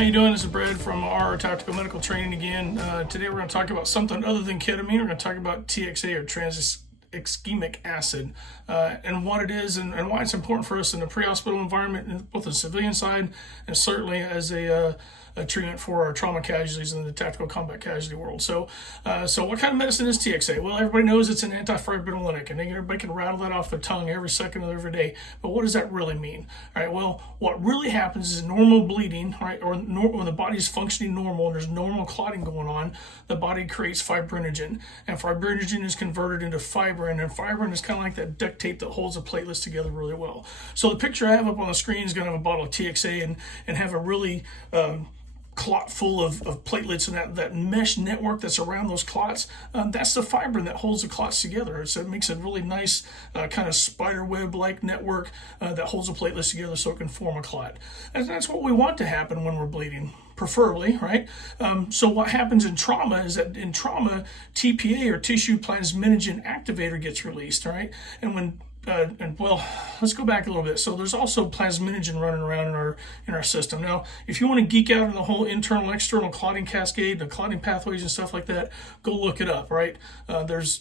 how you doing? This is Brad from our Tactical Medical Training again. Today we're going to talk about something other than ketamine. We're going to talk about TXA or Transexamic Acid and what it is and why it's important for us in the pre-hospital environment, both the civilian side and certainly as a treatment for our trauma casualties in the tactical combat casualty world. So what kind of medicine is TXA? Well, everybody knows it's an antifibrinolytic, and everybody can rattle that off their tongue every second of every day. But what does that really mean? All right. Well, what really happens is normal bleeding, right, or when the body's functioning normal and there's normal clotting going on, the body creates fibrinogen, and fibrinogen is converted into fibrin, and fibrin is kind of like that duct tape that holds the platelets together really well. So the picture I have up on the screen is going to have a bottle of TXA and have a really clot full of platelets, and that mesh network that's around those clots, that's the fibrin that holds the clots together. So it makes a really nice kind of spider web like network that holds the platelets together so it can form a clot. And that's what we want to happen when we're bleeding, preferably, right? So what happens in trauma is that in trauma, TPA or tissue plasminogen activator gets released, right? And when well, let's go back a little bit. So there's also plasminogen running around in our system. Now, if you want to geek out on the whole internal external clotting cascade, the clotting pathways and stuff like that, go look it up, right? There's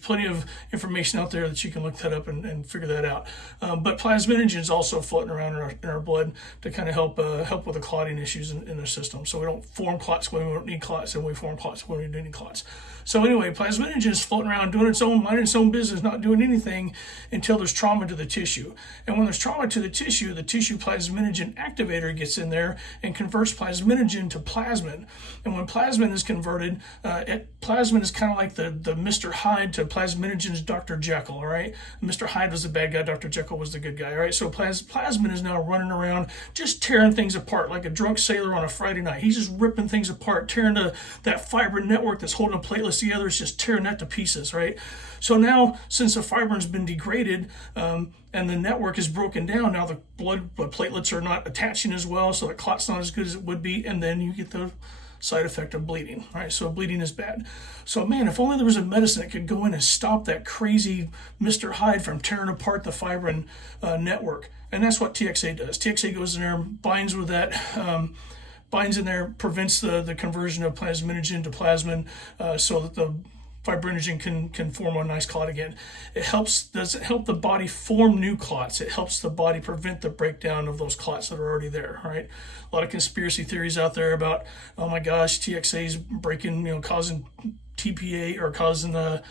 plenty of information out there that you can look that up and figure that out. But plasminogen is also floating around in our blood to kind of help with the clotting issues in the system. So we don't form clots when we don't need clots, and we form clots when we do need clots. So anyway, plasminogen is floating around doing its own, minding its own business, not doing anything until there's trauma to the tissue. And when there's trauma to the tissue plasminogen activator gets in there and converts plasminogen to plasmin. And when plasmin is converted, plasmin is kind of like the Mr. Hyde to plasminogen's Dr. Jekyll, all right? Mr. Hyde was the bad guy, Dr. Jekyll was the good guy, all right? So plasmin is now running around just tearing things apart like a drunk sailor on a Friday night. He's just ripping things apart, tearing that fibrin network that's holding the platelets together, it's just tearing that to pieces, right? So now, since the fibrin's been degraded and the network is broken down, now the blood platelets are not attaching as well, so the clot's not as good as it would be, and then you get the side effect of bleeding, right? So bleeding is bad. So man, if only there was a medicine that could go in and stop that crazy Mr. Hyde from tearing apart the fibrin network. And that's what TXA does. TXA goes in there, binds with that, binds in there, prevents the conversion of plasminogen to plasmin so that the fibrinogen can form a nice clot again. Doesn't help the body form new clots. It helps the body prevent the breakdown of those clots that are already there, right? A lot of conspiracy theories out there about, oh my gosh, TXA is breaking, causing TPA or causing the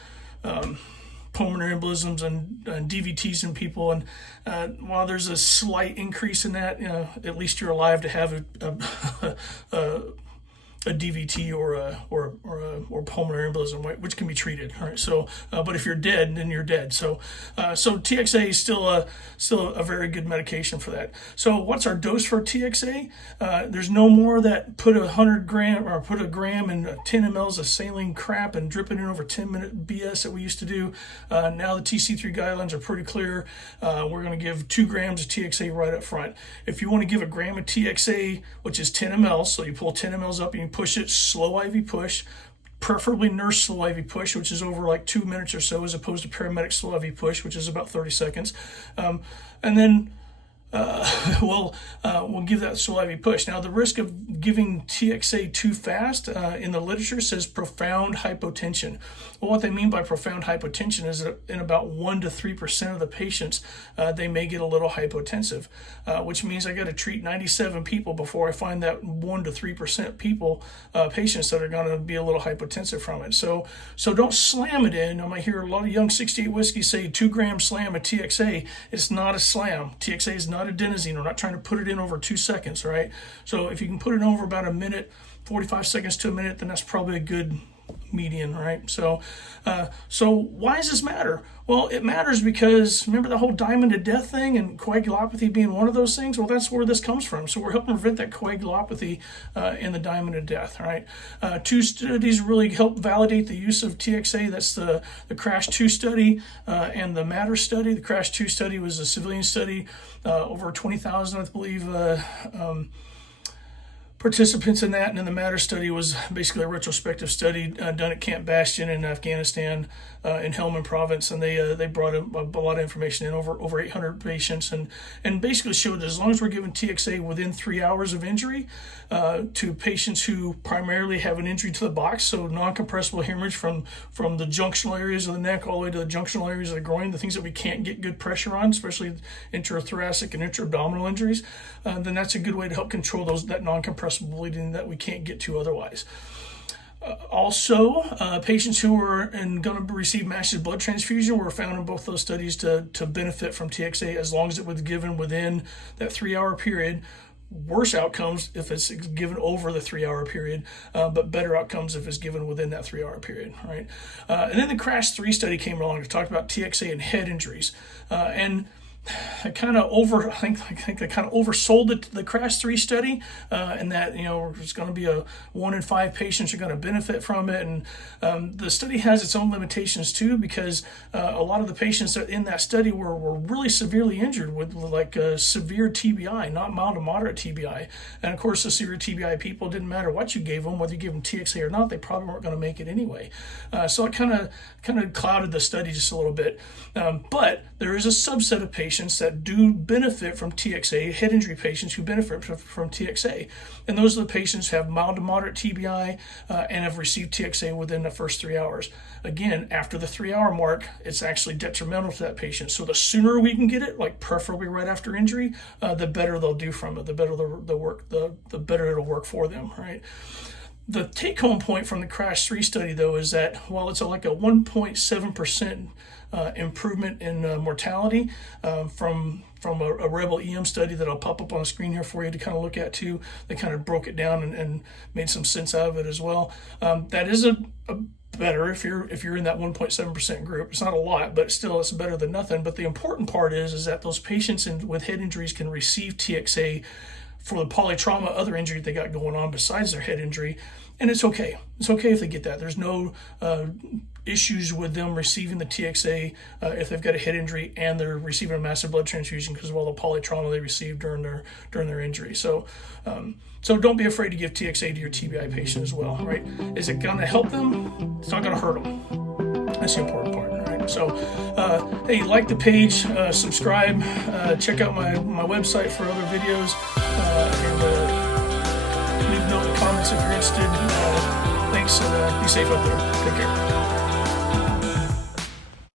pulmonary embolisms and DVTs in people. And while there's a slight increase in that, at least you're alive to have a DVT or pulmonary embolism, which can be treated. All right. So, but if you're dead, then you're dead. So TXA is still a very good medication for that. So, what's our dose for TXA? There's no more that put 100 gram or put a gram in 10 mLs of saline crap and drip it in over 10-minute BS that we used to do. Now the TC3 guidelines are pretty clear. We're going to give 2 grams of TXA right up front. If you want to give a gram of TXA, which is 10 mLs, so you pull 10 mLs up and you push it, slow IV push, preferably nurse slow IV push, which is over like 2 minutes or so, as opposed to paramedic slow IV push, which is about 30 seconds. And then we'll give that slow IV push. Now, the risk of giving TXA too fast in the literature says profound hypotension. Well, what they mean by profound hypotension is that in about 1 to 3% of the patients, they may get a little hypotensive, which means I got to treat 97 people before I find that 1 to 3% patients that are going to be a little hypotensive from it. So don't slam it in. I might hear a lot of young 68 whiskey say 2 gram slam of TXA. It's not a slam. TXA is not adenosine. We're not trying to put it in over 2 seconds, right? So if you can put it in over about a minute, 45 seconds to a minute, then that's probably a good median, right? So why does this matter? Well, it matters because remember the whole diamond to death thing and coagulopathy being one of those things? Well, that's where this comes from. So we're helping prevent that coagulopathy in the diamond to death, right? 2 studies really help validate the use of TXA. That's the CRASH 2 study and the MATTER study. The CRASH 2 study was a civilian study, over 20,000, I believe, participants in that, and then the Matter study was basically a retrospective study done at Camp Bastion in Afghanistan, in Helmand province, and they brought a lot of information in, over 800 patients, and basically showed that as long as we're giving TXA within 3 hours of injury to patients who primarily have an injury to the box, so non-compressible hemorrhage from the junctional areas of the neck all the way to the junctional areas of the groin, the things that we can't get good pressure on, especially intrathoracic and intra-abdominal injuries, then that's a good way to help control that non-compressible bleeding that we can't get to otherwise. Also, patients who were going to receive matched blood transfusion were found in both those studies to benefit from TXA as long as it was given within that 3-hour period. Worse outcomes if it's given over the 3-hour period, but better outcomes if it's given within that 3-hour period, right? And then the CRASH 3 study came along to talk about TXA and head injuries, and I think they kind of oversold the CRASH 3 study, and that it's going to be 1 in 5 patients are going to benefit from it, and the study has its own limitations too, because a lot of the patients that in that study were really severely injured with severe TBI, not mild to moderate TBI, and of course the severe TBI people, didn't matter what you gave them, whether you gave them TXA or not, they probably weren't going to make it anyway. So it kind of clouded the study just a little bit, but there is a subset of patients that do benefit from TXA, head injury patients who benefit from TXA. And those are the patients who have mild to moderate TBI and have received TXA within the first 3 hours. Again, after the 3-hour mark, it's actually detrimental to that patient. So the sooner we can get it, like preferably right after injury, the better they'll do from it, the better the better it'll work for them, right? The take-home point from the CRASH 3 study, though, is that while it's like a 1.7% improvement in mortality from a Rebel EM study that I'll pop up on the screen here for you to kind of look at too, they kind of broke it down and made some sense out of it as well. That is a better if you're in that 1.7% group. It's not a lot, but still it's better than nothing. But the important part is that those patients with head injuries can receive TXA for the polytrauma, other injury they got going on besides their head injury, and it's okay. It's okay if they get that. There's no issues with them receiving the TXA if they've got a head injury and they're receiving a massive blood transfusion because of all the polytrauma they received during their injury. So don't be afraid to give TXA to your TBI patient as well, right? Is it going to help them? It's not going to hurt them. That's the important part. So, hey, like the page, subscribe, check out my website for other videos, and leave a note in the comments if you're interested. Thanks, and be safe out there. Take care.